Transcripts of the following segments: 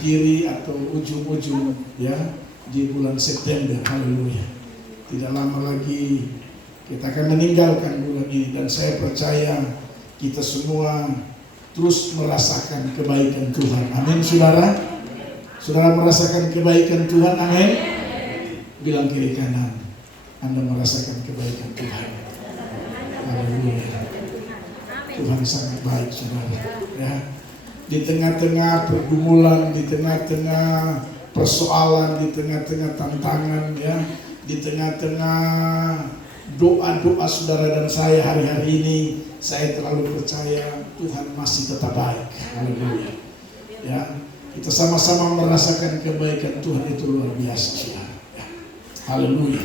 mengakhiri atau ujung-ujung ya di bulan September. Haleluya. Tidak lama lagi kita akan meninggalkan bulan ini, dan saya percaya kita semua terus merasakan kebaikan Tuhan. Amin, saudara. Saudara merasakan kebaikan Tuhan, amin. Bilang kiri kanan, Anda merasakan kebaikan Tuhan. Haleluya. Tuhan sangat baik, saudara. Ya, di tengah-tengah pergumulan, di tengah-tengah persoalan, di tengah-tengah tantangan, ya, di tengah-tengah doa-doa saudara dan saya hari-hari ini, saya terlalu percaya Tuhan masih tetap baik. Haleluya. Ya, kita sama-sama merasakan kebaikan Tuhan itu luar biasa, saudara. Ya. Haleluya.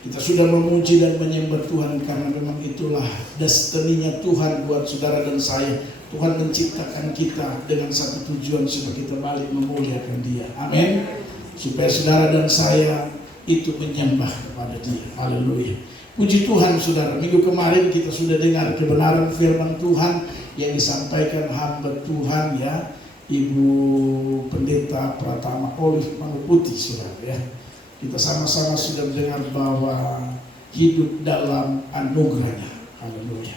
Kita sudah memuji dan menyembah Tuhan karena memang itulah destininya Tuhan buat saudara dan saya. Tuhan menciptakan kita dengan satu tujuan supaya kita balik memuliakan Dia. Amin. Supaya saudara dan saya itu menyembah kepada Dia. Haleluya. Puji Tuhan, saudara. Minggu kemarin kita sudah dengar kebenaran firman Tuhan yang disampaikan hamba Tuhan, ya, Ibu Pendeta Pratama Olive Manuputi, saudara, ya. Kita sama-sama sudah mendengar bahwa hidup dalam anugerahnya. Haleluya.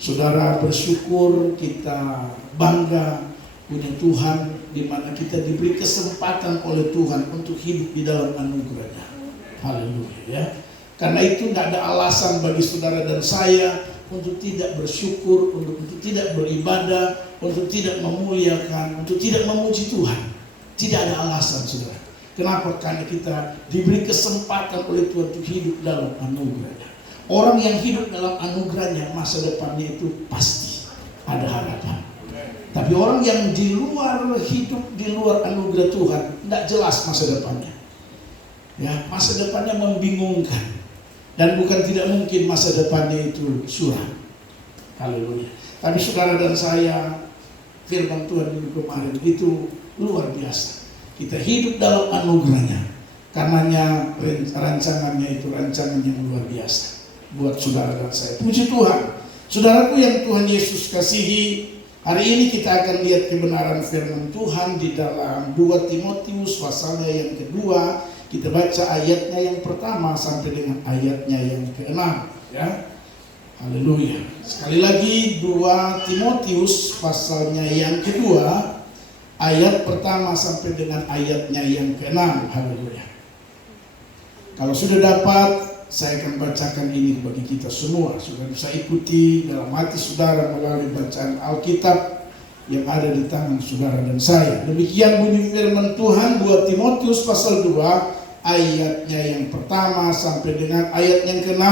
Saudara, bersyukur, kita bangga punya Tuhan di mana kita diberi kesempatan oleh Tuhan untuk hidup di dalam anugerahnya. Haleluya, ya. Karena itu tidak ada alasan bagi saudara dan saya untuk tidak bersyukur, untuk tidak beribadah, untuk tidak memuliakan, untuk tidak memuji Tuhan. Tidak ada alasan, saudara. Kenapa? Karena kita diberi kesempatan oleh Tuhan untuk hidup dalam anugerahnya. Orang yang hidup dalam anugerahnya, masa depannya itu pasti ada harapan. Tapi orang yang di luar, hidup di luar anugerah Tuhan, tidak jelas masa depannya. Ya, masa depannya membingungkan. Dan bukan tidak mungkin masa depannya itu suram. Haleluya. Tapi saudara dan saya, firman Tuhan minggu kemarin itu luar biasa. Kita hidup dalam anugerahnya. Karenanya rancangannya itu rancangan yang luar biasa buat saudara dan saya. Puji Tuhan. Saudaraku yang Tuhan Yesus kasihi, hari ini kita akan lihat kebenaran firman Tuhan di dalam 2 Timotius pasalnya yang kedua. Kita baca ayatnya yang pertama sampai dengan ayatnya yang ke-6, ya. Haleluya. Sekali lagi 2 Timotius pasalnya yang kedua, ayat pertama sampai dengan ayatnya yang ke-6. Haleluya. Kalau sudah dapat, saya akan bacakan ini bagi kita semua. Sudah bisa ikuti dalam hati saudara melalui bacaan Alkitab yang ada di tangan saudara dan saya. Demikian bunyi firman Tuhan 2 Timotius pasal 2 ayatnya yang pertama sampai dengan ayat yang ke-6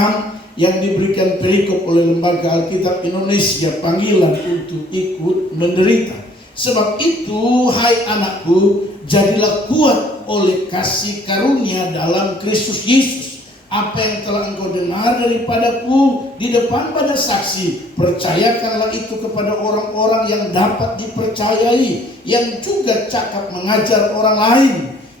yang diberikan perikop oleh Lembaga Alkitab Indonesia, panggilan untuk ikut menderita. Sebab itu, hai anakku, jadilah kuat oleh kasih karunia dalam Kristus Yesus. Apa yang telah engkau dengar daripadaku di depan banyak saksi, percayakanlah itu kepada orang-orang yang dapat dipercayai, yang juga cakap mengajar orang lain.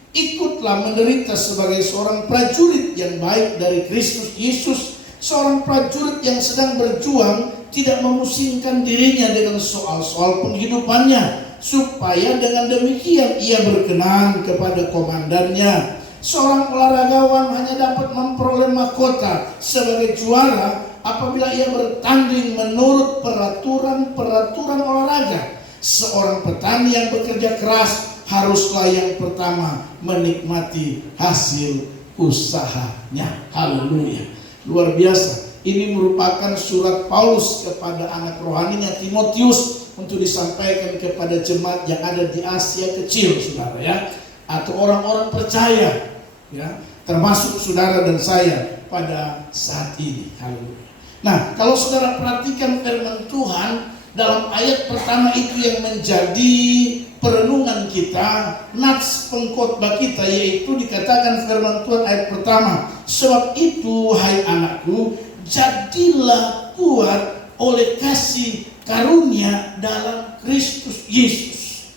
Ikutlah menderita sebagai seorang prajurit yang baik dari Kristus Yesus, seorang prajurit yang sedang berjuang, tidak memusingkan dirinya dengan soal-soal penghidupannya, supaya dengan demikian ia berkenan kepada komandannya. Seorang olahragawan hanya dapat memperoleh mahkota sebagai juara apabila ia bertanding menurut peraturan olahraga. Seorang petani yang bekerja keras haruslah yang pertama menikmati hasil usahanya. Haleluya. Luar biasa. Ini merupakan surat Paulus kepada anak rohaninya Timotius untuk disampaikan kepada jemaat yang ada di Asia Kecil, saudara, ya, atau orang-orang percaya, ya, termasuk saudara dan saya pada saat ini. Haleluya. Nah, kalau saudara perhatikan firman Tuhan dalam ayat pertama itu yang menjadi perenungan kita, nats pengkhotbah kita, yaitu dikatakan firman Tuhan ayat pertama, sebab itu hai anakku, jadilah kuat oleh kasih karunia dalam Kristus Yesus.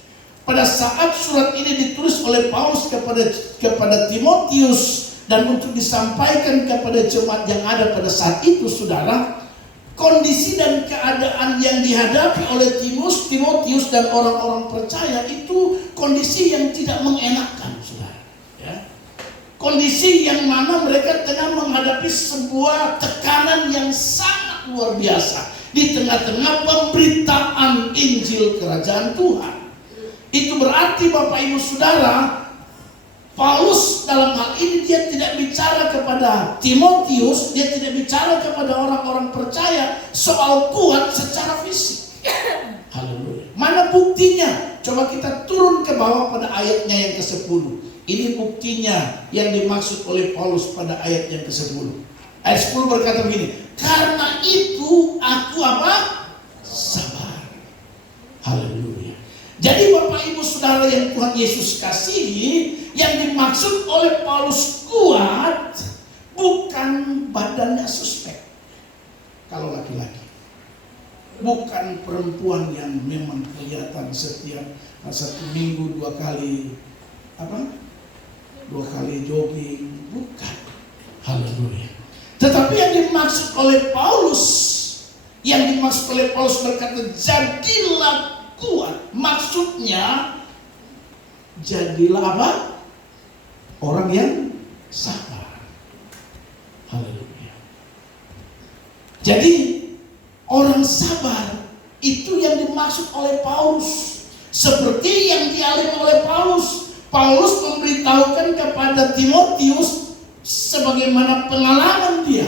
Pada saat surat ini ditulis oleh Paulus kepada Timotius dan untuk disampaikan kepada jemaat yang ada pada saat itu, saudara, kondisi dan keadaan yang dihadapi oleh Timotius dan orang-orang percaya itu kondisi yang tidak mengenakan, saudara. Ya. Kondisi yang mana mereka tengah menghadapi sebuah tekanan yang sangat luar biasa di tengah-tengah pemberitaan Injil Kerajaan Tuhan. Itu berarti Bapak Ibu Saudara, Paulus dalam hal ini dia tidak bicara kepada Timotius, dia tidak bicara kepada orang-orang percaya soal kuat secara fisik. Haleluya. Mana buktinya? Coba kita turun ke bawah pada ayatnya yang ke-10. Ini buktinya yang dimaksud oleh Paulus pada ayat yang ke-10. Ayat 10 berkata begini, karena itu aku apa? Sabar. Haleluya. Jadi Bapak Ibu Saudara yang Tuhan Yesus kasihi, yang dimaksud oleh Paulus kuat bukan badannya suspek. Kalau laki-laki, bukan perempuan yang memang kelihatan setiap 1 minggu 2 kali apa? 2 kali jogging, bukan. Haleluya. Tetapi yang dimaksud oleh Paulus, berkata jadilah kuat, maksudnya jadilah apa? Orang yang sabar. Haleluya. Jadi orang sabar itu yang dimaksud oleh Paulus. Seperti yang dialami oleh Paulus. Paulus memberitahukan kepada Timotius sebagaimana pengalaman dia.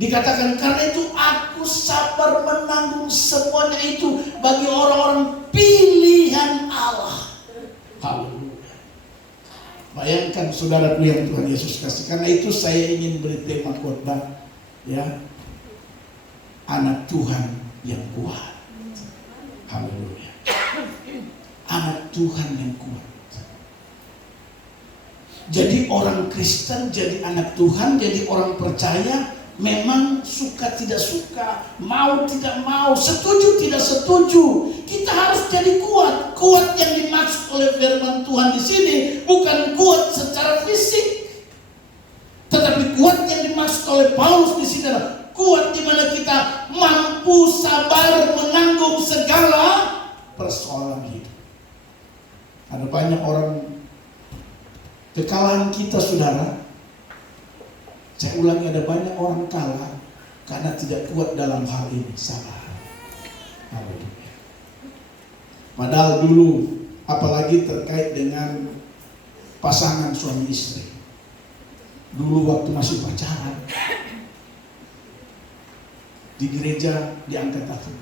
Dikatakan karena itu aku sabar menanggung semuanya itu bagi orang-orang pilihan Allah. Haleluya. Bayangkan saudaraku yang Tuhan Yesus kasih. Karena itu saya ingin beri tema khotbah, ya, anak Tuhan yang kuat. Haleluya. Anak Tuhan yang kuat. Jadi orang Kristen, jadi anak Tuhan, jadi orang percaya, memang suka tidak suka, mau tidak mau, setuju tidak setuju, kita harus jadi kuat. Kuat yang dimaksud oleh firman Tuhan di sini bukan kuat secara fisik, tetapi kuat yang dimaksud oleh Paulus di sini adalah kuat di mana kita mampu sabar menanggung segala persoalan hidup. Ada banyak orang, kekalahan kita saudara, saya ulangi, ada banyak orang kalah karena tidak kuat dalam hal ini, sabar. Haleluya. Padahal dulu, apalagi terkait dengan pasangan suami istri, dulu waktu masih pacaran, di gereja diangkat aku,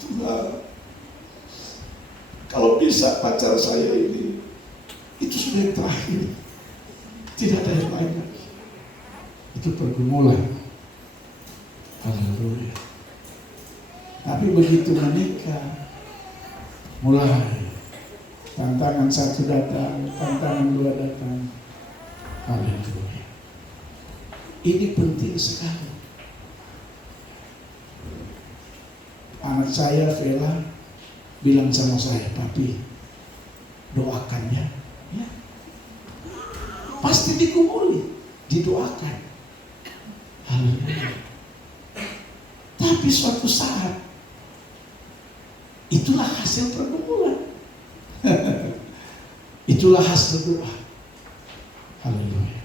Tuhan, kalau bisa pacar saya ini, itu sudah yang terakhir, tidak ada yang lain lagi. Itu pergumulan. Haleluya. Tapi begitu menikah, mulai tantangan 1 datang, tantangan 2 datang. Haleluya. Ini penting sekali. Anak saya Vela bilang sama saya, papi, doakan ya. Ya. Pasti dikumpuli, didoakan. Haleluya. Tapi suatu saat, itulah hasil pergumulan. Itulah hasil doa. Haleluya.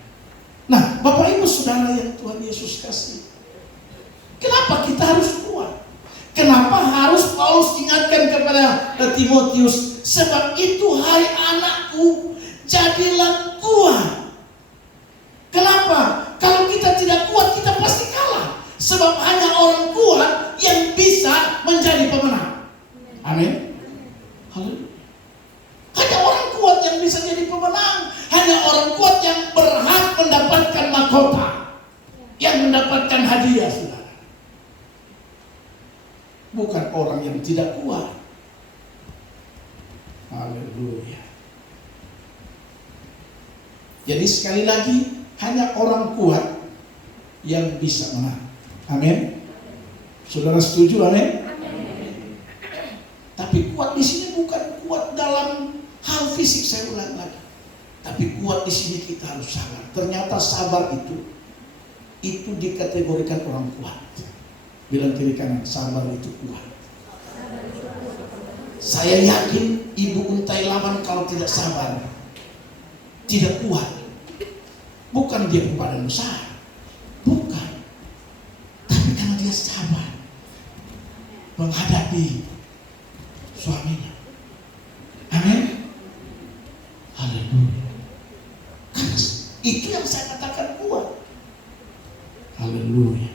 Nah, Bapak Ibu Saudara yang Tuhan Yesus kasih, kenapa kita harus kuat? Kenapa harus Paulus ingatkan kepada Timotius? Sebab itu hai anakku, jadilah kuat. Kenapa? Kalau kita tidak kuat, kita pasti kalah. Sebab hanya orang kuat yang bisa menjadi pemenang. Amin. Hanya orang kuat yang bisa jadi pemenang. Hanya orang kuat yang berhak mendapatkan mahkota, yang mendapatkan hadiah, saudara. Bukan orang yang tidak kuat. Haleluya. Jadi sekali lagi, hanya orang kuat yang bisa menang. Amin. Saudara setuju? Amin. Tapi kuat di sini bukan kuat dalam hal fisik, saya ulang lagi. Tapi kuat di sini kita harus sabar. Ternyata sabar itu dikategorikan orang kuat. Bilang kiri kanan, sabar itu kuat. Saya yakin Ibu Untai Lawan kalau tidak sabar, tidak kuat. Bukan dia badan besar, bukan, tapi karena dia sabar menghadapi suaminya. Amin. Haleluya. Karena itu yang saya katakan kuat. Haleluya.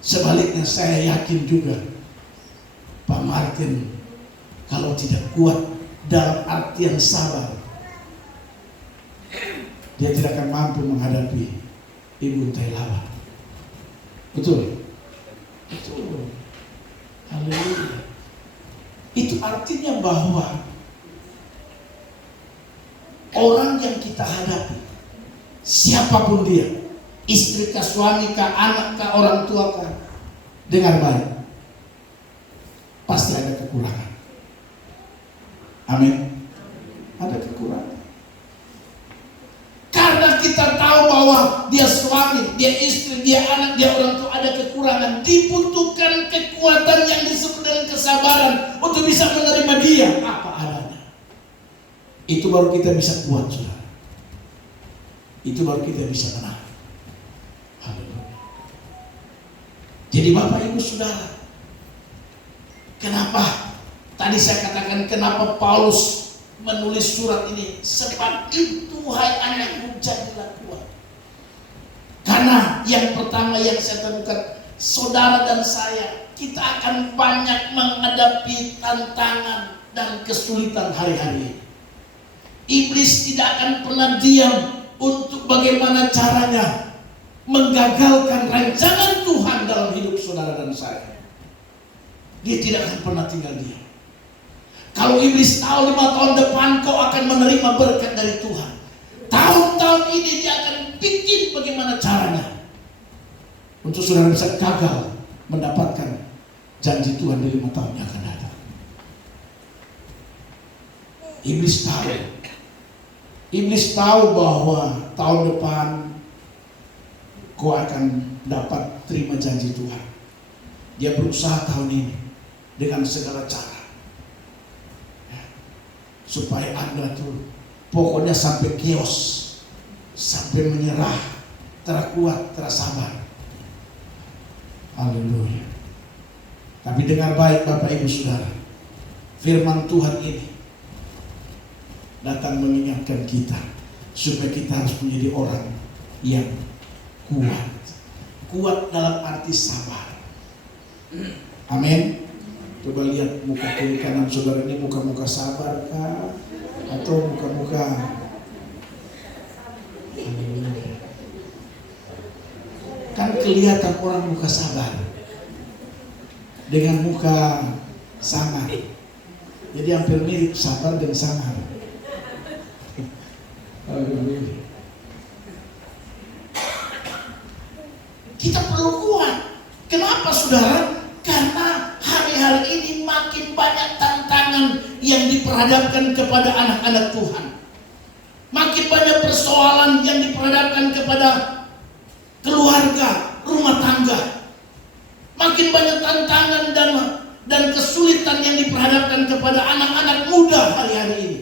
Sebaliknya saya yakin juga Pak Martin kalau tidak kuat dalam artian sabar, dia tidak akan mampu menghadapi Ibu Untai Lawan. Betul? Betul. Haleluya. Itu artinya bahwa orang yang kita hadapi, siapapun dia, istri kah, suami kah, anak kah, orang tua kah, dengar baik, pasti ada kekurangan. Amin. Ada kekurangan. Karena kita tahu bahwa dia suami, dia istri, dia anak, dia orang tua, ada kekurangan. Dibutuhkan kekuatan yang disebut dengan kesabaran untuk bisa menerima dia apa adanya. Itu baru kita bisa kuat, saudara. Itu baru kita bisa menang. Haleluya. Jadi Bapak Ibu Saudara, kenapa tadi saya katakan kenapa Paulus menulis surat ini? Sebab itu hai anakku jadilah kuat. Karena yang pertama yang saya temukan, saudara dan saya, kita akan banyak menghadapi tantangan dan kesulitan hari-hari ini. Iblis tidak akan pernah diam untuk bagaimana caranya menggagalkan rancangan Tuhan dalam hidup saudara dan saya. Dia tidak akan pernah tinggal diam. Kalau iblis tahu 5 tahun depan kau akan menerima berkat dari Tuhan, tahun-tahun ini dia akan bikin bagaimana caranya untuk saudara bisa gagal mendapatkan janji Tuhan di 5 tahun yang akan datang. Iblis tahu. Iblis tahu bahwa tahun depan kau akan dapat terima janji Tuhan. Dia berusaha tahun ini dengan segala cara supaya Anda tuh pokoknya sampai kios, sampai menyerah, terkuat, tersabar. Haleluya. Tapi dengar baik Bapak Ibu Saudara, firman Tuhan ini datang mengingatkan kita supaya kita harus menjadi orang yang kuat. Kuat dalam arti sabar. Amin. Coba lihat muka kiri kanan saudara, ini muka-muka sabar kah? Atau muka-muka kan kelihatan orang muka sabar dengan muka sangar. Jadi hampir mirip sabar dan sangar. Kita perlu kuat. Kenapa saudara? Karena hari-hari ini makin banyak tantangan yang diperhadapkan kepada anak-anak Tuhan. Makin banyak persoalan yang diperhadapkan kepada keluarga, rumah tangga. Makin banyak tantangan dan kesulitan yang diperhadapkan kepada anak-anak muda hari-hari ini.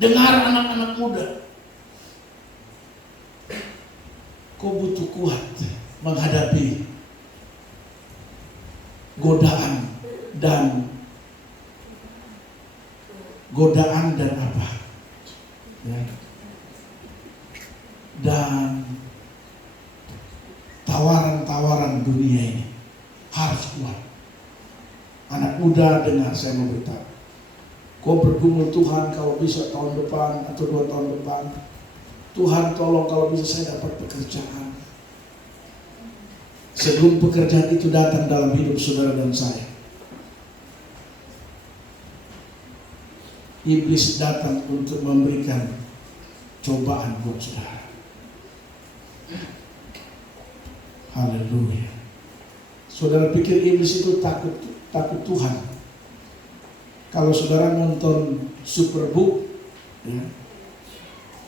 Dengar anak-anak muda, kau butuh kuat menghadapi godaan dan apa ya, dan tawaran-tawaran dunia ini. Harus kuat. Anak muda, dengar saya memberitahu, kau bergumul Tuhan kalau bisa tahun depan atau 2 tahun depan, Tuhan tolong kalau bisa saya dapat pekerjaan. Sebelum pekerjaan itu datang dalam hidup saudara dan saya, iblis datang untuk memberikan cobaan buat saudara. Haleluya. Saudara pikir iblis itu takut Tuhan? Kalau saudara nonton Superbook, ya,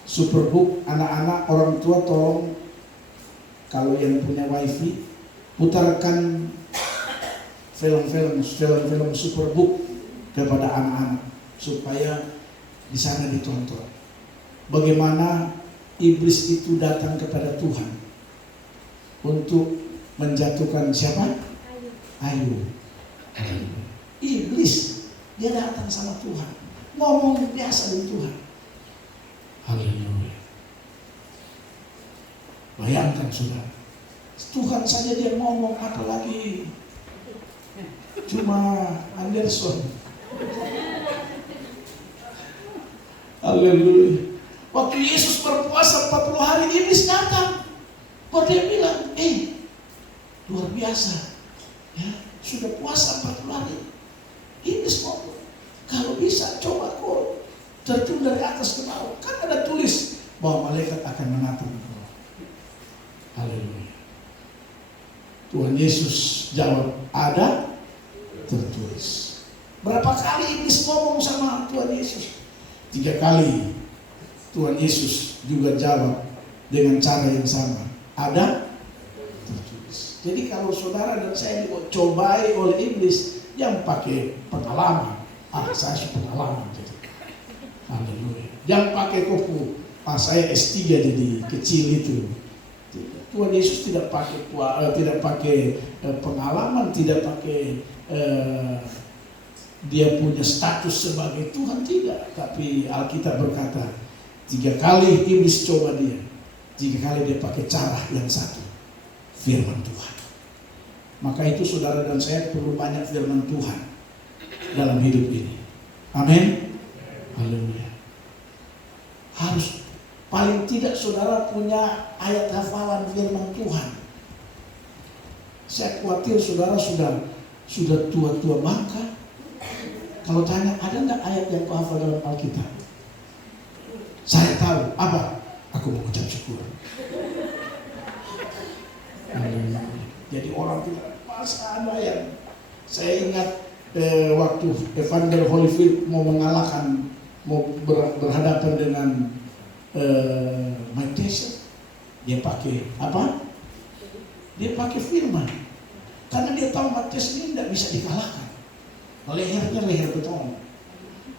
Superbook, anak-anak, orang tua tolong kalau yang punya wifi putarkan film superbook kepada anak-anak supaya di sana ditonton bagaimana iblis itu datang kepada Tuhan untuk menjatuhkan siapa? Ayub. Iblis dia datang sama Tuhan, ngomong biasa dengan Tuhan. Haleluya. Bayangkan saudara, Tuhan saja dia ngomong, apalagi cuma Anderson. Haleluya. Waktu Yesus berpuasa 40 hari, iblis datang. Kok dia bilang, luar biasa, ya sudah puasa 40 hari. Iblis ngomong, kalau bisa coba kau terjun dari atas ke bawah. Kan ada tulis bahwa malaikat akan menatang kau. Haleluya. Tuhan Yesus jawab, ada tertulis. Berapa kali iblis ngomong sama Tuhan Yesus? 3 kali. Tuhan Yesus juga jawab dengan cara yang sama. Ada tertulis. Jadi kalau saudara dan saya dicobai oleh iblis yang pakai pengalaman, saya sudah pengalaman jadi. Haleluya. Yang pakai kupu, saya S3 jadi kecil itu. Tuhan Yesus tidak pakai pengalaman, tidak pakai dia punya status sebagai Tuhan, tidak. Tapi Alkitab berkata 3 kali iblis coba dia, 3 kali dia pakai cara yang satu, firman Tuhan. Maka itu saudara dan saya perlu banyak firman Tuhan dalam hidup ini. Amin. Haleluya. Harus paling tidak saudara punya ayat hafalan firman Tuhan. Saya khawatir saudara sudah tua-tua bangka. Kalau tanya, ada nggak ayat yang kau hafal dalam Alkitab? Saya tahu, apa? Aku mengucap syukur. Jadi orang tidak masa ada yang saya ingat waktu Evander Holyfield mau mengalahkan, mau berhadapan dengan Mike Tyson, dia pakai apa? Dia pakai firman, karena dia tahu Mike Tyson ini tidak bisa dikalahkan. Lehernya leher beton,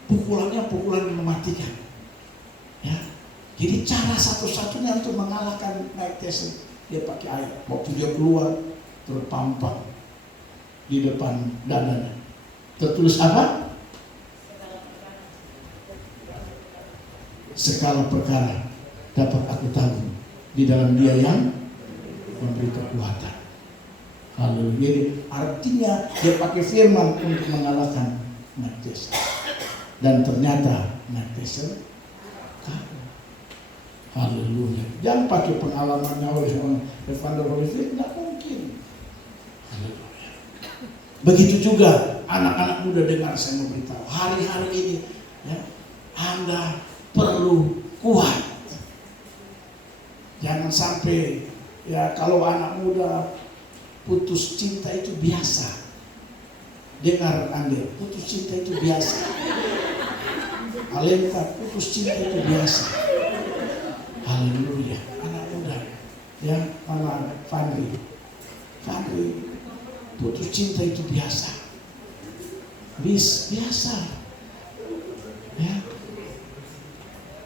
pukulannya pukulan yang mematikan. Ya, jadi cara satu-satunya untuk mengalahkan Mike Tyson, dia pakai ayat. Waktu dia keluar terpampang di depan dadanya, tertulis apa? Segala perkara dapat aku tanggung di dalam Dia yang memberi kekuatan. Haleluya. Jadi artinya dia pakai firman untuk mengalahkan Mike Tyson. Dan ternyata Mike Tyson kalah. Haleluya. Jangan pakai pengalamannya oleh Evander Holyfield, tidak mungkin. Haleluya. Begitu juga anak-anak muda, dengar saya mau beritahu hari-hari ini, ya, Anda perlu kuat. Jangan sampai, ya, kalau anak muda putus cinta itu biasa. Dengar Anda, putus cinta itu biasa. Alenta, putus cinta itu biasa. Haleluya. Anak muda, ya, mana Fandri, putus cinta itu biasa. Biasa. Ya.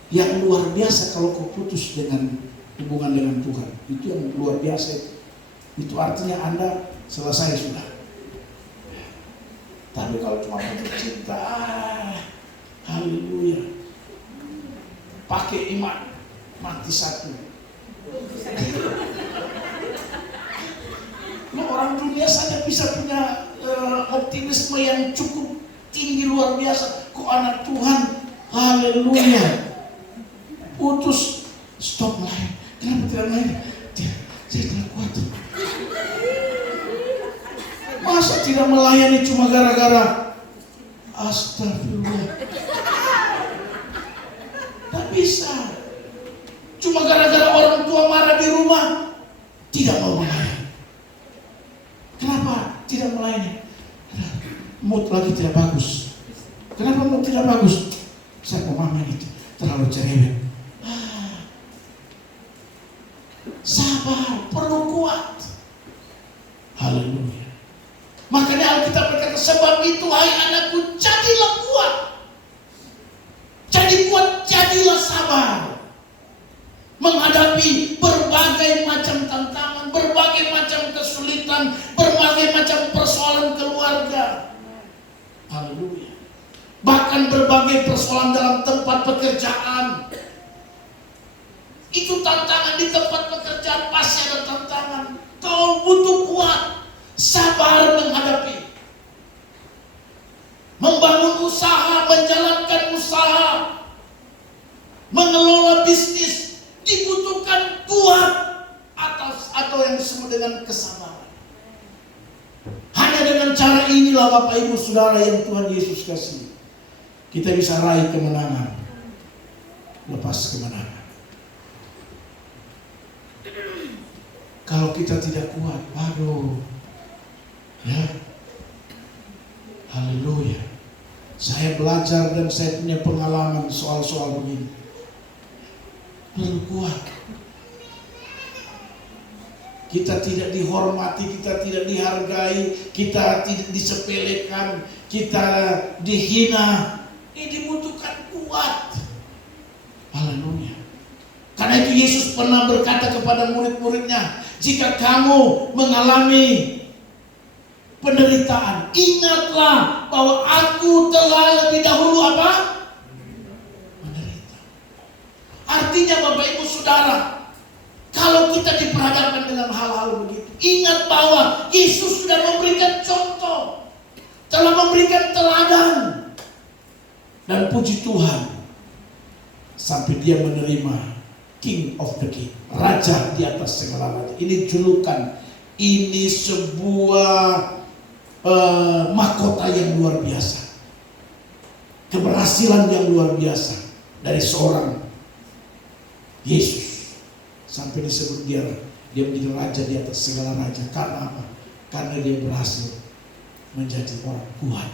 Yang luar biasa kalau kau putus dengan hubungan dengan Tuhan, itu yang luar biasa. Itu artinya Anda selesai sudah. Tapi kalau cuma putus cinta, haleluya, pakai iman, mati satu. Lo orang dunia saja bisa punya optimisme yang cukup tinggi luar biasa. Kok anak Tuhan, haleluya, putus, stop melayani. Kenapa tidak melayani? Saya tidak kuat. Masa tidak melayani cuma gara-gara astagfirullah? Tak bisa. Cuma gara-gara orang tua marah di rumah, tidak mau melayani. Kenapa tidak melayani? Mood lagi tidak bagus. Kenapa mood tidak bagus? Saya mama itu terlalu cerewet. Sabar, perlu kuat. Haleluya. Makanya Alkitab sebab itu hai anakku, jadilah kuat. Jadi kuat, jadilah sabar menghadapi berbagai macam tantangan, berbagai macam kesulitan, berbagai macam persoalan keluarga. Haleluya. Bahkan berbagai persoalan dalam tempat pekerjaan. Itu tantangan di tempat pekerjaan, pasti ada tantangan. Kau butuh kuat, sabar menghadapi. Membangun usaha, menjalankan usaha, mengelola bisnis, dibutuhkan kuat atau yang disebut dengan kesabaran. Hanya dengan cara inilah Bapak Ibu Saudara yang Tuhan Yesus kasih, kita bisa raih kemenangan lepas kemenangan. Kalau kita tidak kuat, aduh, ya, haleluya. Saya belajar dan saya punya pengalaman soal-soal begini. Perlu kuat. Kita tidak dihormati, kita tidak dihargai, kita tidak disepelekan, kita dihina. Ini dibutuhkan kuat. Haleluya. Karena itu Yesus pernah berkata kepada murid-muridnya, jika kamu mengalami penderitaan, ingatlah bahwa aku telah lebih dahulu apa? Menderita. Artinya Bapak Ibu Saudara, kalau kita diperhadapkan dengan hal-hal begitu, ingat bahwa Yesus sudah memberikan contoh, telah memberikan teladan. Dan puji Tuhan, sampai dia menerima King of the King, Raja di atas segala raja. Ini julukan, ini sebuah mahkota yang luar biasa, keberhasilan yang luar biasa dari seorang Yesus. Sampai disebut dia menjadi raja di atas segala raja. Karena apa? Karena dia berhasil menjadi orang kuat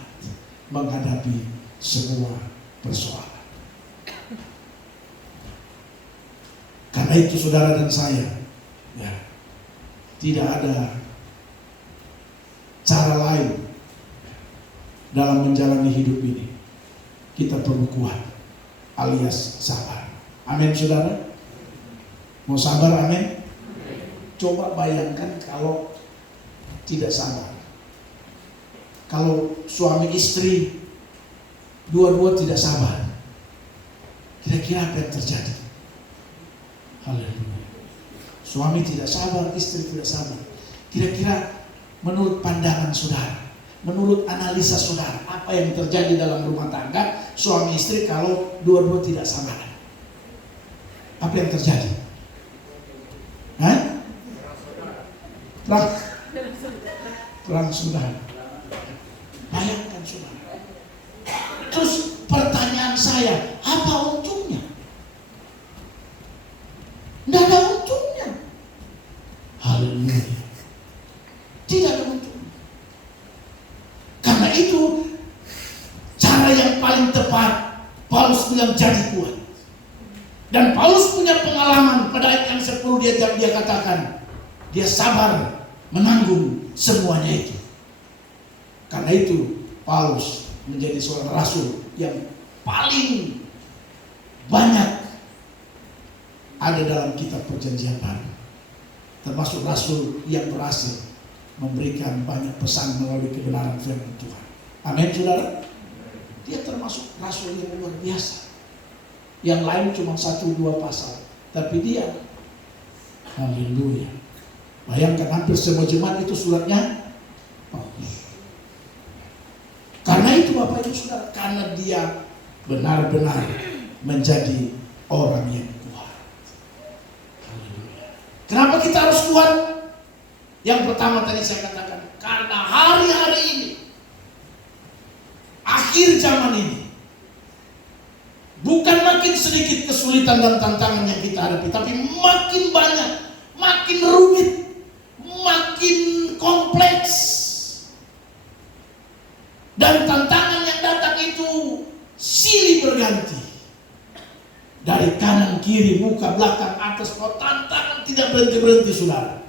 menghadapi semua persoalan. Karena itu saudara dan saya, ya, tidak ada cara lain dalam menjalani hidup ini. Kita perlu kuat, alias sabar. Amin saudara. Mau sabar, amin? Coba bayangkan kalau tidak sabar. Kalau suami istri dua-dua tidak sabar, kira-kira apa yang terjadi? Haleluya. Suami tidak sabar, istri tidak sabar. Kira-kira menurut pandangan saudara, menurut analisa saudara, apa yang terjadi dalam rumah tangga suami istri kalau dua-dua tidak sabar? Apa yang terjadi? Hah? Perang saudara. Bayangkan saudara. Terus pertanyaan saya, apa untungnya? Tidak ada untungnya. Haleluya. Tidak ada untungnya. Karena itu cara yang paling tepat, Paulus bilang jadi kuat. Dan Paulus punya pengalaman pada ayat yang 10 dia katakan, dia sabar menanggung semuanya itu. Karena itu Paulus menjadi seorang rasul yang paling banyak ada dalam kitab Perjanjian Baru, termasuk rasul yang berhasil memberikan banyak pesan melalui kebenaran firman Tuhan. Amin saudara. Dia termasuk rasul yang luar biasa. Yang lain cuma 1-2 pasal, tapi dia, haleluya. Bayangkan hampir semua jemaat itu suratnya Paulus. Karena itu Bapak Ibu Saudara, karena dia benar-benar menjadi orang yang kuat. Haleluya. Kenapa kita harus kuat? Yang pertama tadi saya katakan, karena hari-hari ini, akhir zaman ini, bukan makin sedikit kesulitan dan tantangan yang kita hadapi, tapi makin banyak, makin rumit, makin kompleks. Dan tantangan yang datang itu silih berganti. Dari kanan, kiri, muka, belakang, atas, bawah, tantangan tidak berhenti-berhenti saudara.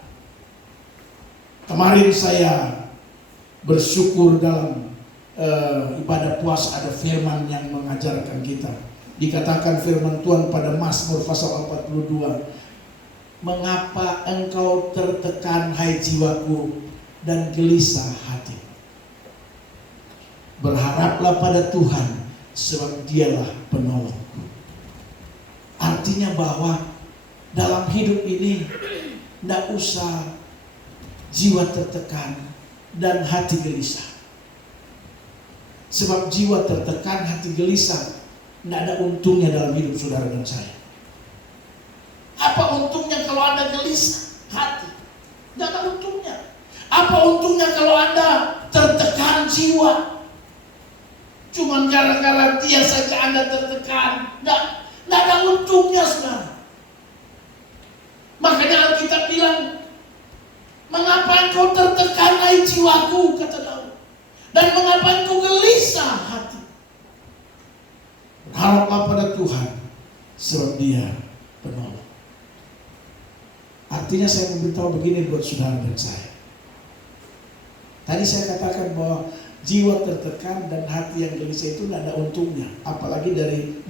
Kemarin saya bersyukur dalam ibadah puasa ada firman yang mengajarkan kita. Dikatakan firman Tuhan pada Mazmur pasal 42, mengapa engkau tertekan hai jiwaku dan gelisah hati. Berharaplah pada Tuhan sebab dialah penolongku. Artinya bahwa dalam hidup ini tidak usah jiwa tertekan dan hati gelisah. Sebab jiwa tertekan, hati gelisah, tidak ada untungnya dalam hidup saudara dan saya. Apa untungnya kalau Anda gelisah hati? Tidak ada untungnya. Apa untungnya kalau Anda tertekan jiwa? Cuma gara-gara dia saja Anda tertekan. Tidak ada untungnya, saudara. Makanya Alkitab bilang, mengapa engkau tertekan hai jiwaku, kata Daud, dan mengapa engkau gelisah hati? Berharaplah pada Tuhan sebab Dia penolong. Artinya saya memberitahu begini buat saudara dan saya. Tadi saya katakan bahwa jiwa tertekan dan hati yang gelisah itu tidak ada untungnya, apalagi dari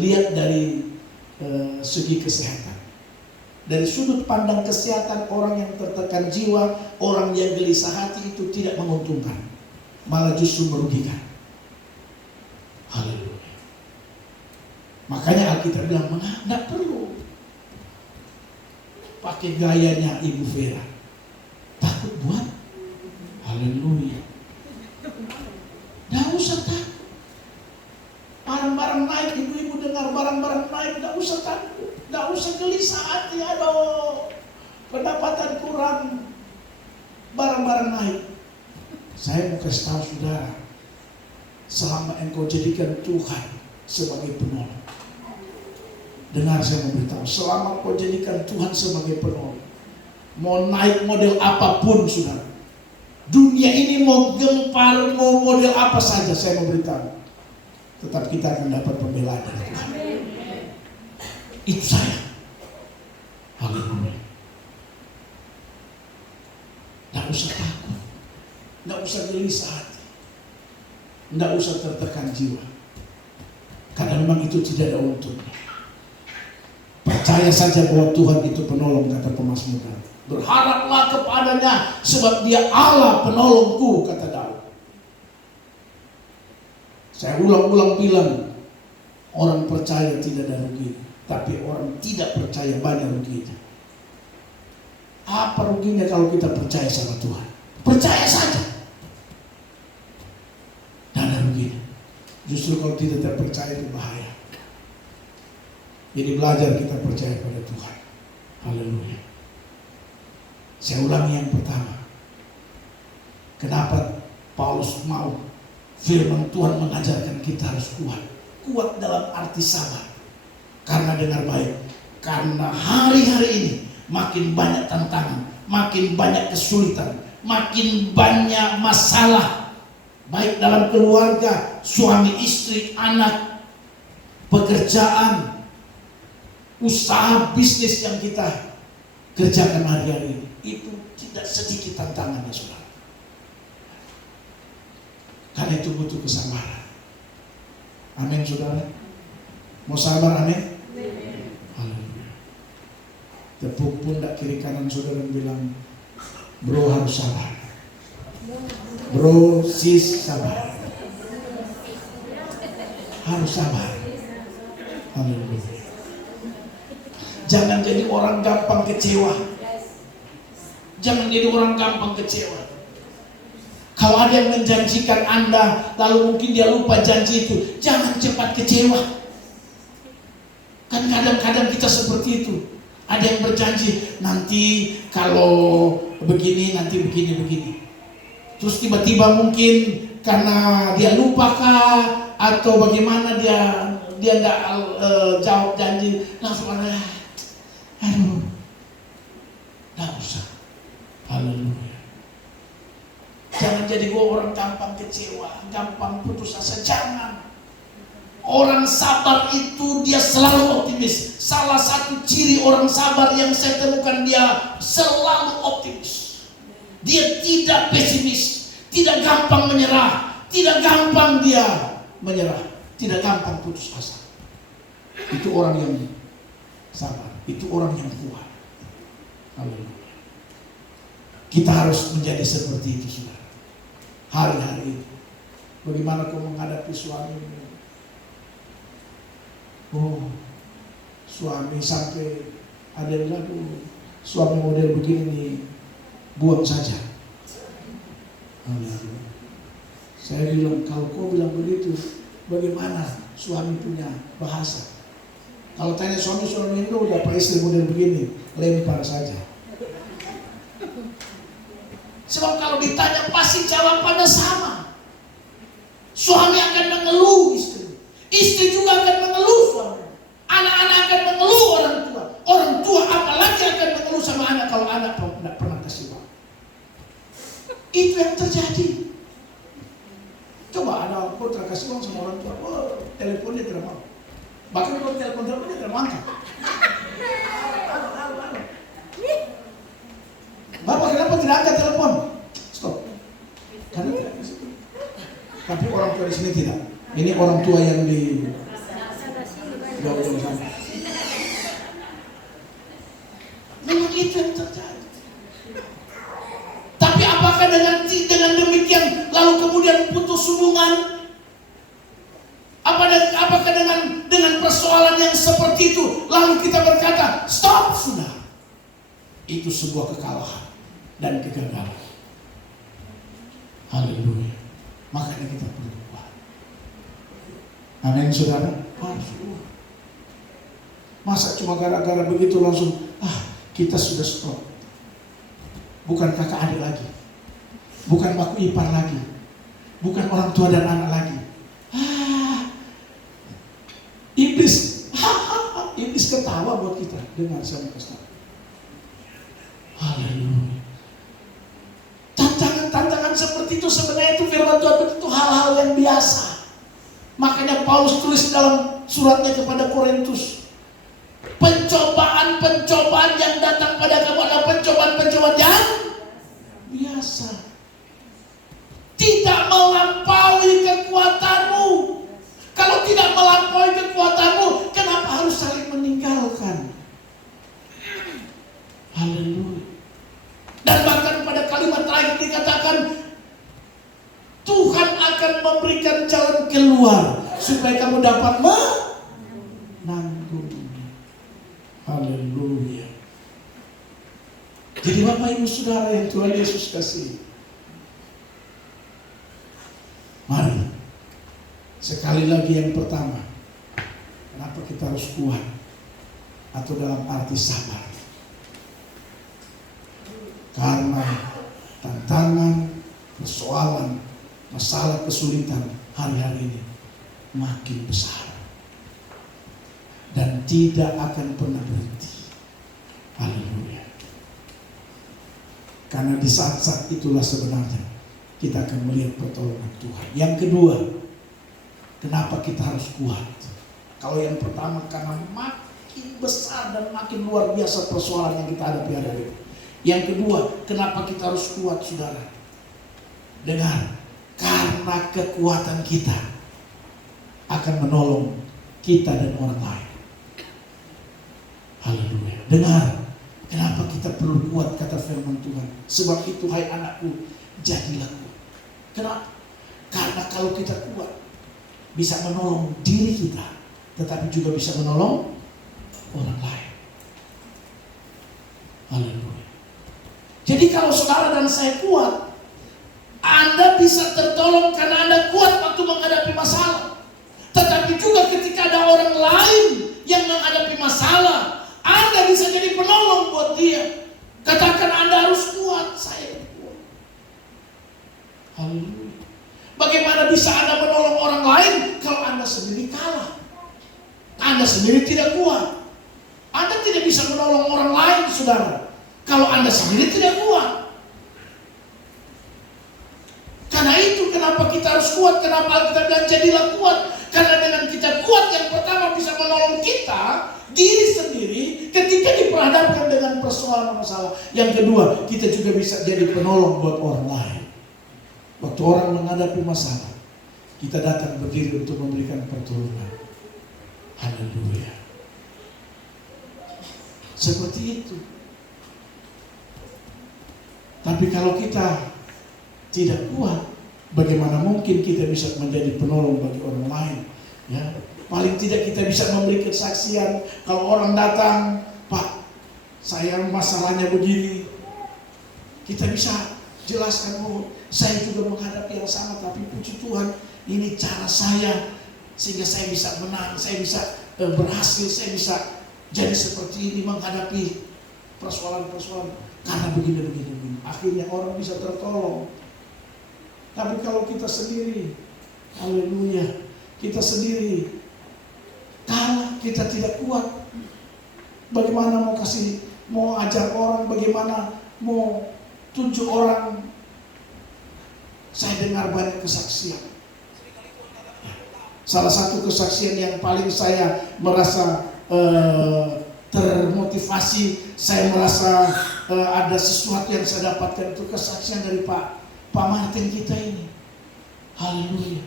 lihat dari segi kesehatan. Dari sudut pandang kesehatan, orang yang tertekan jiwa, orang yang gelisah hati itu tidak menguntungkan, malah justru merugikan. Haleluya. Makanya Alkitab bilang, tidak perlu pakai gayanya Ibu Vera, takut buat. Haleluya. Tidak usah takut. Barang-barang naik, ibu-ibu dengar barang-barang naik, tidak usah takut. Tidak usah gelisah hati, aduh pendapatan kurang, barang-barang naik. Saya mau kasih tahu saudara, selama engkau jadikan Tuhan sebagai penolong. Dengar saya memberitahu, selama kau jadikan Tuhan sebagai penolong, mau naik model apapun saudara, dunia ini mau gempar, mau model apa saja, saya memberitahu, tetap kita akan dapat pembelaan dari Tuhan. Itu saya. Haleluya. Tidak usah takut, tidak usah gelisah hati, tidak usah tertekan jiwa, karena memang itu tidak ada untungnya. Percaya saja bahwa Tuhan itu penolong, kata pemazmur. Berharaplah kepadanya sebab Dia Allah penolongku, kata Daud. Saya ulang-ulang bilang, orang percaya tidak ada ruginya, tapi orang tidak percaya banyak ruginya. Apa ruginya kalau kita percaya sama Tuhan? Percaya saja, tidak ada ruginya. Justru kalau kita tidak percaya itu bahaya. Jadi belajar kita percaya pada Tuhan. Haleluya. Saya ulangi yang pertama. Kenapa Paulus mau firman Tuhan mengajarkan kita harus kuat? Kuat dalam arti sabar. Karena dengar baik, karena hari-hari ini makin banyak tantangan, makin banyak kesulitan, makin banyak masalah, baik dalam keluarga, suami istri, anak, pekerjaan, usaha bisnis yang kita kerjakan hari-hari ini. Itu tidak sedikit tantangannya, saudara. Karena itu butuh kesabaran. Amin, saudara. Mau sabar, amin? Haleluya. Tepuk pundak kiri kanan saudara dan bilang, bro harus sabar. Bro, sis sabar. Harus sabar. Haleluya. Jangan jadi orang gampang kecewa. Jangan jadi orang gampang kecewa. Kalau ada yang menjanjikan Anda, lalu mungkin dia lupa janji itu, jangan cepat kecewa. Kan kadang-kadang kita seperti itu. Ada yang berjanji, nanti kalau begini, nanti begini. Terus tiba-tiba mungkin karena dia lupakah atau bagaimana dia tidak jawab janji, langsung ada, aduh, tidak usah. Haleluya. Jangan jadi orang gampang kecewa, gampang putus asa. Jangan. Orang sabar itu dia selalu optimis. Salah satu ciri orang sabar yang saya temukan, dia selalu optimis. Dia tidak pesimis. tidak gampang menyerah, tidak gampang dia menyerah, tidak gampang putus asa. Itu orang yang sabar, itu orang yang kuat. Haleluya. Kita harus menjadi seperti itu, saudara. Hari-hari itu. Bagaimana kau menghadapi suamimu? Oh, suami sampai ada yang bilang, suami model begini nih, buang saja. Saya bilang, kalau kau bilang begitu, bagaimana suami punya bahasa? Kalau tanya suami itu udah pakai istri model begini, lempar saja. Sebab kalau ditanya pasti jawabannya sama. Suami akan mengeluh istri, istri juga akan mengeluh suami, anak-anak akan mengeluh orang tua. Orang tua apalagi akan mengeluh sama anak kalau anak tidak pernah kasih uang. Itu yang terjadi. Coba ada putra kasih uang sama orang tua, oh teleponnya tidak mau. Bahkan kalau telepon dia tidak mau angkat. Bapak kenapa tidak angkat telepon? Stop. Karena tidak bisa. Tapi orang tua di sini tidak. Ini orang tua yang di jauh-jauh sana. Memang itu yang terjadi. Tapi apakah dengan demikian lalu kemudian putus hubungan? Apakah dengan persoalan yang seperti itu lalu kita berkata stop sudah? Itu sebuah kekalahan dan kegagalan. Haleluya. Makanya kita perlu kuat. Amin saudara. Masa cuma gara-gara begitu langsung kita sudah stop. Bukan kakak adik lagi, bukan baku ipar lagi, bukan orang tua dan anak lagi. Iblis ketawa buat kita. Dengar saya kasih. Haleluya. Tantangan seperti itu sebenarnya itu firman Tuhan itu hal-hal yang biasa. Makanya Paulus tulis dalam suratnya kepada Korintus, pencobaan yang datang pada kamu adalah pencobaan yang biasa. Tidak melampaui kekuatanmu. Kalau tidak melampaui kekuatanmu, kenapa harus saling meninggalkan? Haleluya. Dan bahkan pada kalimat terakhir dikatakan, Tuhan akan memberikan jalan keluar supaya kamu dapat menanggung. Haleluya. Jadi Bapak Ibu Saudara yang Tuhan Yesus kasih, mari sekali lagi yang pertama, kenapa kita harus kuat atau dalam arti sabar? Karena tantangan, persoalan, masalah, kesulitan hari-hari ini makin besar dan tidak akan pernah berhenti. Haleluya. Karena di saat-saat itulah sebenarnya kita akan melihat pertolongan Tuhan. Yang kedua, kenapa kita harus kuat? Kalau yang pertama karena makin besar dan makin luar biasa persoalan yang kita hadapi hari ini. Yang kedua, kenapa kita harus kuat, saudara? Dengar, karena kekuatan kita akan menolong kita dan orang lain. Haleluya. Dengar, kenapa kita perlu kuat, kata firman Tuhan. Sebab itu, hai anakku, jadilah kuat. Kenapa? Karena kalau kita kuat, bisa menolong diri kita, tetapi juga bisa menolong orang lain. Haleluya. Jadi kalau saudara dan saya kuat, Anda bisa tertolong karena Anda kuat waktu menghadapi masalah. Tetapi juga ketika ada orang lain yang menghadapi masalah, Anda bisa jadi penolong buat dia. Katakan Anda harus kuat, saya kuat. Haleluya. Bagaimana bisa Anda menolong orang lain kalau Anda sendiri kalah? Anda sendiri tidak kuat. Anda tidak bisa menolong orang lain, saudara, kalau Anda sendiri tidak kuat. Karena itu kenapa kita harus kuat, kenapa kita bilang jadilah kuat. Karena dengan kita kuat, yang pertama bisa menolong kita, diri sendiri, ketika diperhadapkan dengan persoalan masalah. Yang kedua, kita juga bisa jadi penolong buat orang lain. Waktu orang menghadapi masalah, kita datang berdiri untuk memberikan pertolongan. Haleluya. Seperti itu. Tapi kalau kita tidak kuat, bagaimana mungkin kita bisa menjadi penolong bagi orang lain? Ya, paling tidak kita bisa memberi kesaksian. Kalau orang datang, Pak, saya masalahnya begini, kita bisa jelaskan, oh, saya juga menghadapi yang sama, tapi puji Tuhan, ini cara saya sehingga saya bisa menang, saya bisa berhasil, saya bisa jadi seperti ini menghadapi persoalan-persoalan karena begini. Akhirnya orang bisa tertolong. Tapi kalau kita sendiri, haleluya, kita sendiri, kalau kita tidak kuat, bagaimana mau ajar orang, bagaimana mau tunjuk orang? Saya dengar banyak kesaksian. Salah satu kesaksian yang paling saya merasa termotivasi, saya merasa ada sesuatu yang saya dapatkan, itu kesaksian dari Pak Martin kita ini. Haleluya.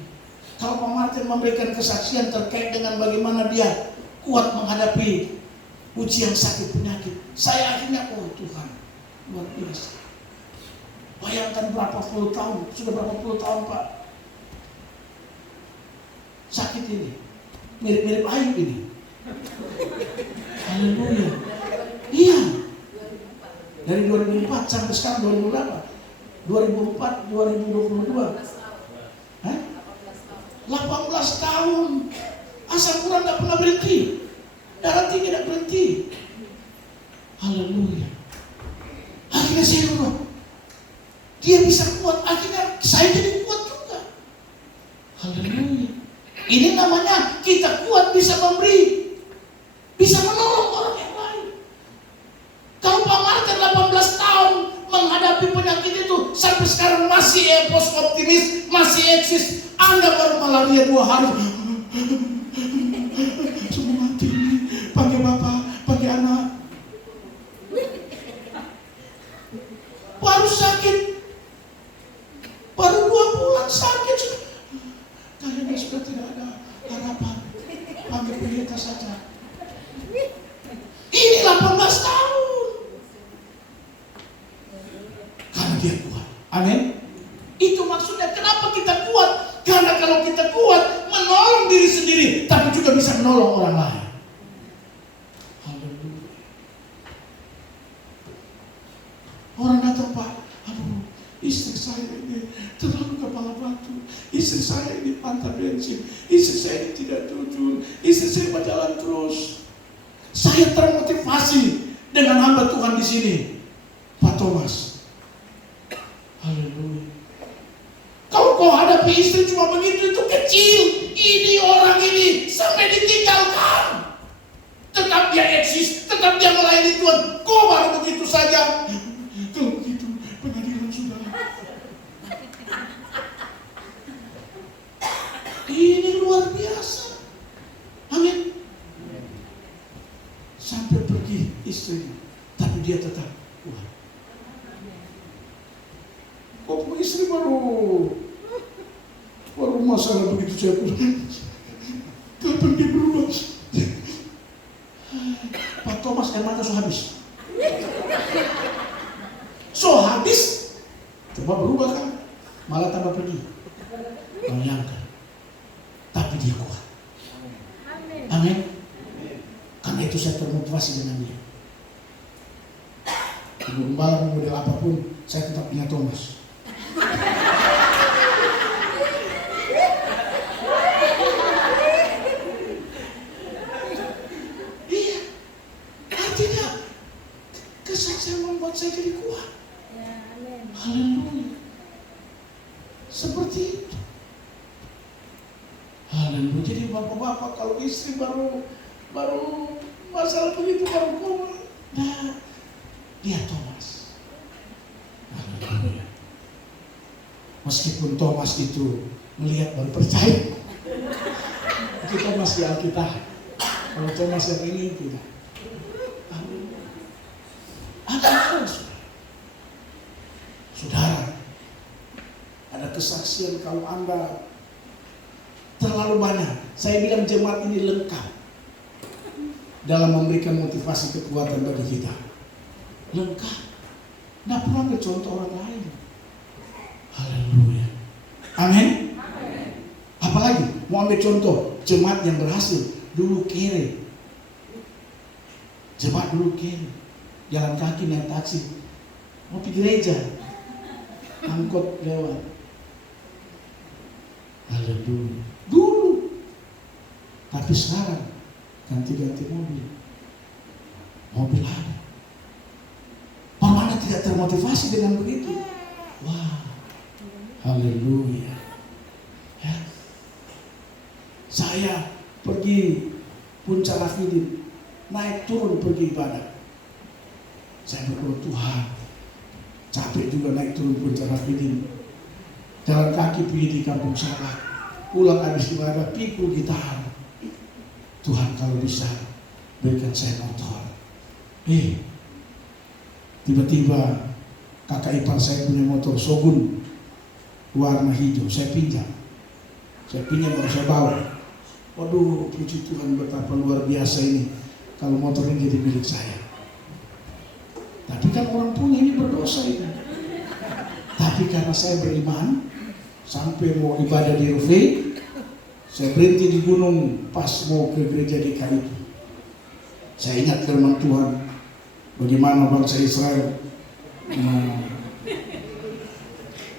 Kalau Pak Martin memberikan kesaksian terkait dengan bagaimana dia kuat menghadapi ujian sakit penyakit, saya akhirnya, oh Tuhan, luar biasa. Bayangkan berapa puluh tahun, sudah berapa puluh tahun Pak sakit ini, mirip-mirip Ayub ini. Haleluya. Iya. Dari 2004 sampai sekarang 2000 berapa? 2004, 2022. 18 tahun. Asam urat tidak pernah berhenti. Darah tinggi tidak berhenti. Haleluya. Akhirnya saya dulu, dia bisa kuat. Akhirnya saya jadi kuat juga. Haleluya. Ini namanya kita kuat, bisa memberi, bisa menolong orang yang lain. Kalau Pak Martin 18 tahun menghadapi penyakit itu, sampai sekarang masih optimis, masih eksis. Anda baru malaria 2 hari, semua mati, panggil bapak, panggil anak. Baru sakit, baru 2 bulan sakit, kayaknya sudah tidak ada harapan, panggil pendeta saja. Ini 18 tahun. Karena dia kuat. Amin. Itu maksudnya kenapa kita kuat. Karena kalau kita kuat, menolong diri sendiri, tapi juga bisa menolong orang lain. Haleluya. Orang datang, Pak, aduh, istri saya ini terlalu kepala batu, istri saya ini pantat bensin, istri saya ini tidak jujur, istri saya berjalan terus. Saya termotivasi dengan hamba Tuhan di sini, Pak Thomas. Haleluya. Kalau kau hadapi istri cuma begitu, itu kecil. Ini orang ini sampai ditinggalkan, tetap dia eksis, tetap dia melayani Tuhan. Kau baru begitu saja. Kalau begitu pengadilan sudah. Ini luar biasa. Amin. Sampai pergi istrinya, tapi dia tetap kuat. Kok istri baru masalah begitu saya pulang. Kapan dia berubah? Pak Thomas air mata so habis. So habis, coba berubah kan? Malah tambah pergi. Bayangkan. Tapi dia kuat. Amin. Karena itu saya termotivasi dengan dia. Ibu gembala model apapun, saya tetap punya Thomas. Iya, artinya kesaksian membuat saya jadi kuat. Haleluya. Seperti itu. Haleluya. Jadi bapak-bapak kalau istri baru masalah begitu baru koma, nah dia Thomas. Haleluya. Meskipun Thomas itu melihat baru percaya. Itu Thomas di Alkitab. Kalau Thomas yang ini tidak. Ada saudara, ada kasihan kalau Anda terlalu banyak. Saya bilang jemaat ini lengkap dalam memberikan motivasi kekuatan bagi kita. Lengkap. Nggak perlu ambil contoh orang lain. Haleluya. Amin. Apalagi mau ambil contoh jemaat yang berhasil. Dulu kere. Jemaat dulu kere. Jalan kaki naik taksi. Mau pergi gereja. Angkot lewat. Haleluya. Dulu. Tapi sekarang ganti-ganti mobil. Mobil ada. Mana tidak termotivasi dengan begitu? Wah. Haleluya. Ya. Saya pergi Puncak Rafidin, naik turun pergi ibadah. Saya berdoa, Tuhan, capek juga naik turun Puncak Rafidin. Jalan kaki pergi di Kampung Salak, pulang habis ibadah pikul gitar. Tuhan kalau bisa berikan saya motor. Tiba-tiba kakak ipar saya punya motor Shogun warna hijau, saya pinjam baru saya bawa. Waduh, puji Tuhan betapa luar biasa ini kalau motor ini jadi milik saya. Tapi kan orang punya ini berdosa ini. Tapi karena saya beriman, sampai mau ibadah di RV, saya berhenti di gunung pas mau ke gereja di DKI. Saya ingat firman Tuhan, bagaimana bangsa Israel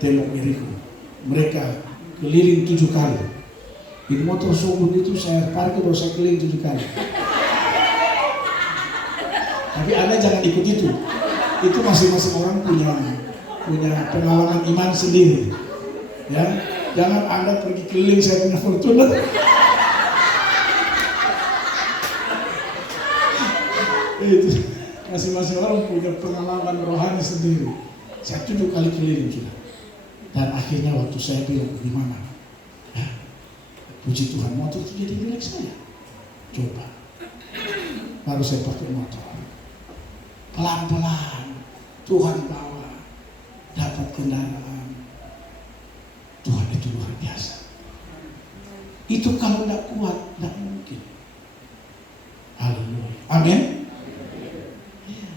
tembok Yeriko. Mereka keliling 7 kali. Di motor Shogun itu saya parkir baru saya keliling 7 kali. Tapi Anda jangan ikut itu. Itu masing-masing orang punya pengalaman iman sendiri. Ya, jangan Anda pergi keliling saya punya Fortuner. Itu masing-masing orang punya pengalaman rohani sendiri. Saya 7 kali keliling sudah. Dan akhirnya waktu saya bilang, gimana? Ya, puji Tuhan, motor itu jadi milik saya. Coba. Baru saya pakai motor. Pelan-pelan. Tuhan bawa. Dapat kendaraan. Tuhan itu luar biasa. Itu kalau tidak kuat, tidak mungkin. Haleluya. Amin. Ya.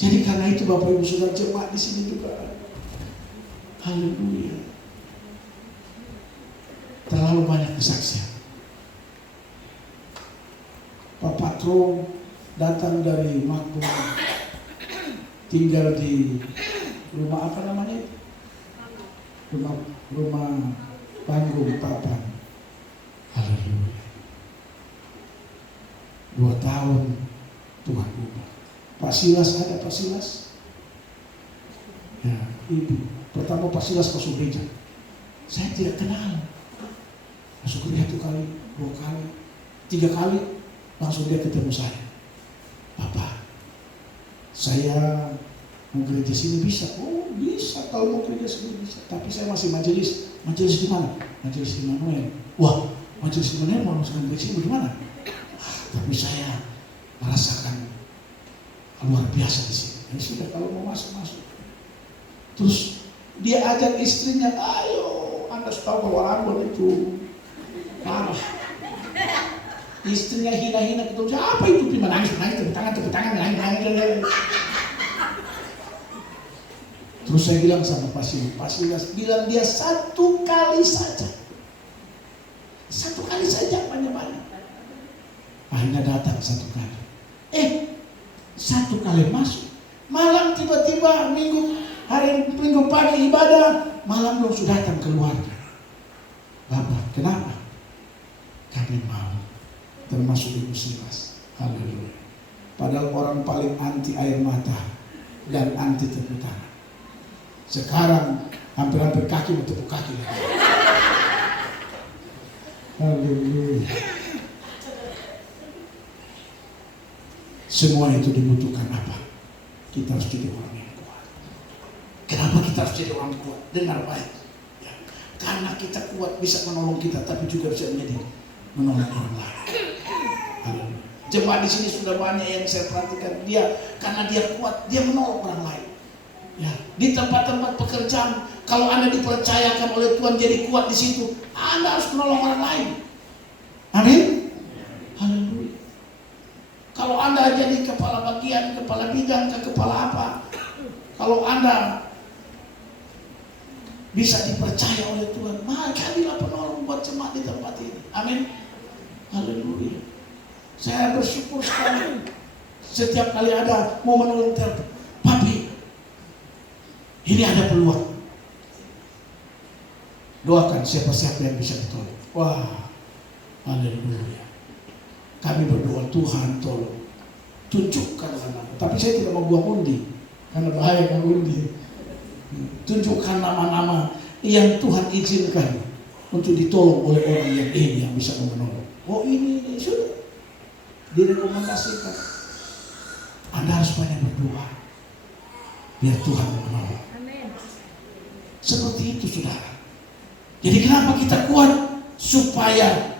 Jadi karena itu Bapak Ibu Saudara jemaat di sini juga. Haleluya. Terlalu banyak kesaksian. Pak Patro datang dari Makbul, tinggal di rumah apa namanya? Rumah panggung papan. Haleluya. 2 tahun Tuhan ubah. Pak Silas ada, Pak Silas? Ya, ibu. Pertama Pak Silas masuk gereja. Saya tidak kenal. Masuk gereja 1 kali, 2 kali, 3 kali, langsung dia ketemu saya. Bapak, saya mau gereja sini bisa? Oh bisa, kalau mau gereja sini bisa. Tapi saya masih majelis. Majelis di mana? Majelis Immanuel. Wah, majelis Immanuel mau masuk gereja sini bagaimana? Tapi saya merasakan luar biasa di sini. Ya sudah, kalau mau masuk. Terus dia ajak istrinya, ayo, Anda tahu bahwa Ambon itu parah. Istrinya hina-hina ketemu saya, apa itu? Menangis, tepuk tangan, nangis. Terus saya bilang sama Pak Silas bilang dia 1 kali saja. 1 kali saja, banyak-banyak. Akhirnya datang 1 kali. 1 kali masuk. Malam tiba-tiba hari Minggu pagi ibadah, malam belum sudah datang keluarga. Bapak, kenapa? Kami mau, termasuk Ibu Silas. Haleluya. Padahal orang paling anti air mata dan anti tepuk tangan. Sekarang hampir-hampir kaki mau tepuk kaki lagi. Haleluya. Semua itu dibutuhkan apa? Kita harus jadi orang yang kuat. Kenapa kita harus jadi orang kuat? Dengar baik. Ya. Karena kita kuat bisa menolong kita, tapi juga bisa menjadi menolong orang lain. Haleluya. Jemaat di sini sudah banyak yang saya perhatikan, dia karena dia kuat, dia menolong orang lain. Ya, di tempat-tempat pekerjaan Kalau Anda dipercayakan oleh Tuhan jadi kuat di situ, Anda harus menolong orang lain. Amin. Haleluya. Kalau Anda jadi kepala bagian, kepala bidang, kepala apa, kalau Anda bisa dipercaya oleh Tuhan, maka jadilah penolong buat jemaat di tempat ini. Amin. Haleluya. Saya bersyukur sekali. Setiap kali ada mau menolong telepon, Papi, ini ada peluang. Doakan siapa-siapa yang bisa ditolong. Wah, haleluya. Kami berdoa, Tuhan tolong tunjukkanlah nama. Tapi saya tidak mau buang undi, karena bahaya kan undi. Tunjukkan nama-nama yang Tuhan izinkan untuk ditolong oleh orang yang ini yang bisa menolong. Oh ini sudah direkomendasikan. Anda harus banyak berdoa biar Tuhan menolong. Seperti itu, saudara. Jadi kenapa kita kuat? Supaya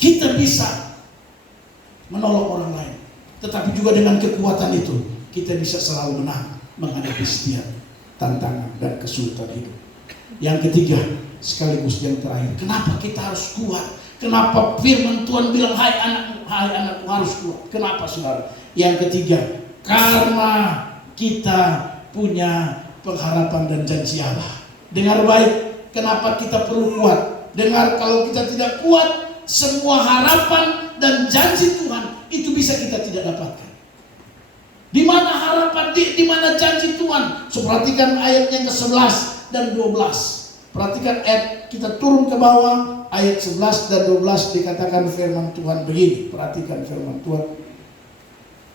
kita bisa menolong orang lain. Tetapi juga dengan kekuatan itu kita bisa selalu menang menghadapi setiap tantangan dan kesulitan hidup. Yang ketiga, sekaligus yang terakhir, kenapa kita harus kuat? Kenapa firman Tuhan bilang hai anakku harus kuat? Kenapa, saudara? Yang ketiga, karena kita punya pengharapan dan janji Allah. Dengar baik. Kenapa kita perlu kuat? Dengar, kalau kita tidak kuat, semua harapan dan janji Tuhan itu bisa kita tidak dapatkan. Di mana harapan, di mana janji Tuhan? So, perhatikan ayatnya ke-11 dan 12. Perhatikan ayat, kita turun ke bawah, ayat 11 dan 12 dikatakan firman Tuhan begini. Perhatikan firman Tuhan.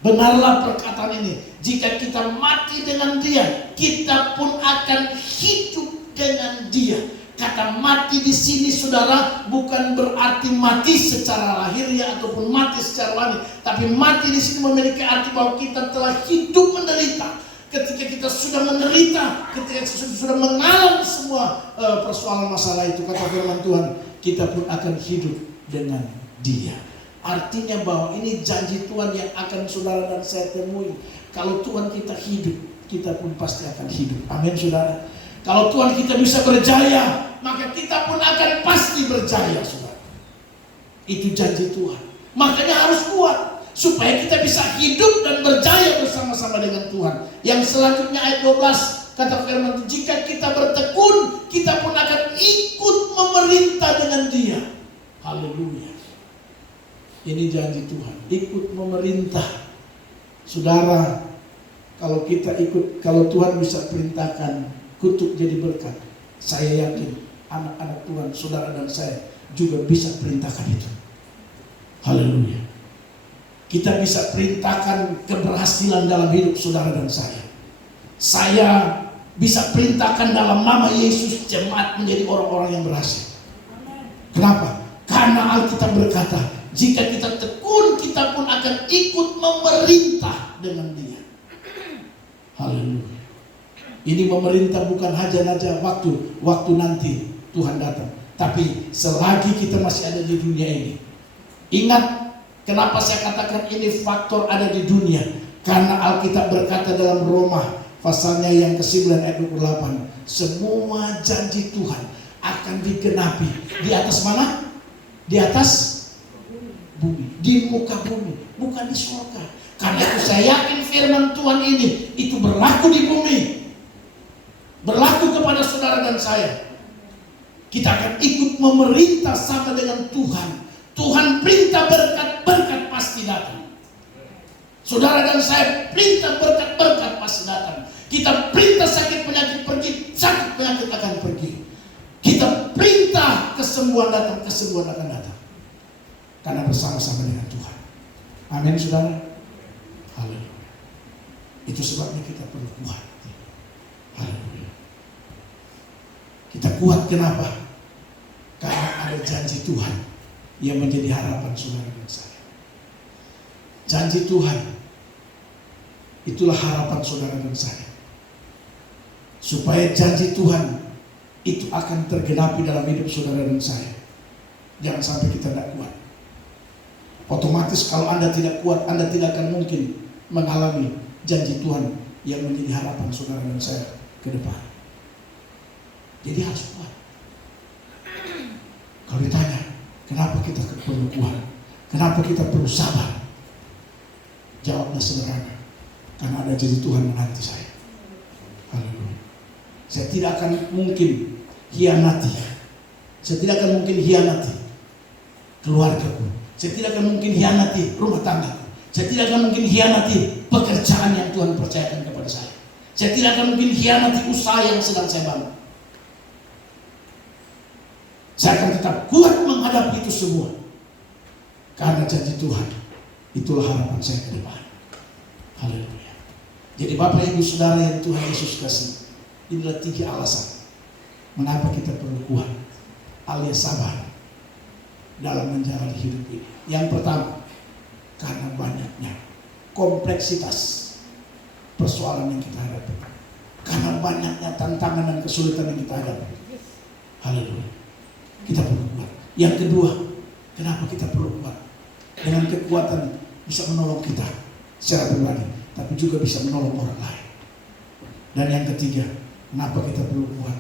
Benarlah perkataan ini, jika kita mati dengan Dia, kita pun akan hidup dengan Dia. Kata mati di sini, saudara, bukan berarti mati secara lahiriah ataupun mati secara rohani, tapi mati di sini memiliki arti bahwa kita telah hidup menderita. Ketika kita sudah menderita, ketika kita sudah mengalami semua persoalan masalah itu, kata firman Tuhan, kita pun akan hidup dengan Dia. Artinya bahwa ini janji Tuhan yang akan saudara dan saya temui. Kalau Tuhan kita hidup, kita pun pasti akan hidup. Amin, saudara. Kalau Tuhan kita bisa berjaya, maka kita pun akan pasti berjaya, saudara. Itu janji Tuhan. Makanya harus kuat supaya kita bisa hidup dan berjaya bersama-sama dengan Tuhan. Yang selanjutnya ayat 12 kata firman, jika kita bertekun, kita pun akan ikut memerintah dengan Dia. Haleluya. Ini janji Tuhan, ikut memerintah. Saudara, kalau kita ikut, kalau Tuhan bisa perintahkan kutuk jadi berkat, saya yakin anak-anak Tuhan, saudara dan saya juga bisa perintahkan itu. Haleluya. Kita bisa perintahkan keberhasilan dalam hidup saudara dan saya. Saya bisa perintahkan dalam nama Yesus jemaat menjadi orang-orang yang berhasil. Kenapa? Karena Alkitab berkata, jika kita tekun, kita pun akan ikut memerintah dengan Dia. Haleluya. Ini memerintah bukan hanya waktu nanti Tuhan datang, tapi selagi kita masih ada di dunia ini. Ingat, kenapa saya katakan ini faktor ada di dunia? Karena Alkitab berkata dalam Roma pasalnya yang ke-9 ayat 28, semua janji Tuhan akan digenapi di atas mana? Di atas bumi, di muka bumi, bukan di surga. Karena itu saya yakin firman Tuhan ini itu berlaku di bumi, berlaku kepada saudara dan saya. Kita akan ikut memerintah sama dengan Tuhan. Tuhan perintah berkat-berkat pasti datang. Saudara dan saya perintah berkat-berkat pasti datang. Kita perintah sakit penyakit pergi, sakit penyakit akan pergi. Kita perintah kesembuhan datang, kesembuhan akan datang. Karena bersama-sama dengan Tuhan. Amin, saudara. Haleluya. Itu sebabnya kita perlu kuat. Haleluya. Kita kuat kenapa? Karena ada janji Tuhan yang menjadi harapan saudara dan saya. Janji Tuhan, itulah harapan saudara dan saya. Supaya janji Tuhan itu akan tergenapi dalam hidup saudara dan saya. Jangan sampai kita tidak kuat. Otomatis kalau Anda tidak kuat, Anda tidak akan mungkin mengalami janji Tuhan yang menjadi harapan saudara dan saya ke depan. Jadi harus kuat. Kalau ditanya, kenapa kita perlu kuat? Kenapa kita perlu sabar? Jawabnya sederhana. Karena ada janji Tuhan menanti saya. Haleluya. Saya tidak akan mungkin hianati. Saya tidak akan mungkin hianati keluargaku. Saya tidak akan mungkin hianati rumah tanggaku. Saya tidak akan mungkin hianati pekerjaan yang Tuhan percayakan kepada saya. Saya tidak akan mungkin hianati usaha yang sedang saya bangun. Saya akan tetap kuat menghadapi itu semua. Karena janji Tuhan, itulah harapan saya ke depan. Haleluya. Jadi Bapak Ibu Saudara yang Tuhan Yesus kasih, inilah 3 alasan mengapa kita perlu kuat alias sabar dalam menjalani hidup ini. Yang pertama, karena banyaknya kompleksitas persoalan yang kita hadapi. Karena banyaknya tantangan dan kesulitan yang kita hadapi. Haleluya. Kita perlu kuat. Yang kedua, kenapa kita perlu kuat? Dengan kekuatan bisa menolong kita secara pribadi, tapi juga bisa menolong orang lain. Dan yang ketiga, kenapa kita perlu kuat?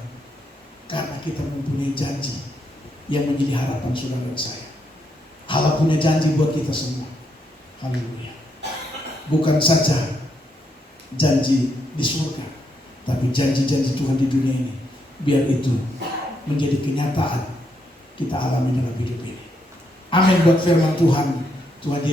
Karena kita mempunyai janji yang menjadi harapan saudara dan saya. Allah punya janji buat kita semua. Haleluya. Bukan saja janji di surga, tapi janji-janji Tuhan di dunia ini, biar itu menjadi kenyataan kita alami dalam hidup ini. Amin buat firman Tuhan. Tuhan Yesus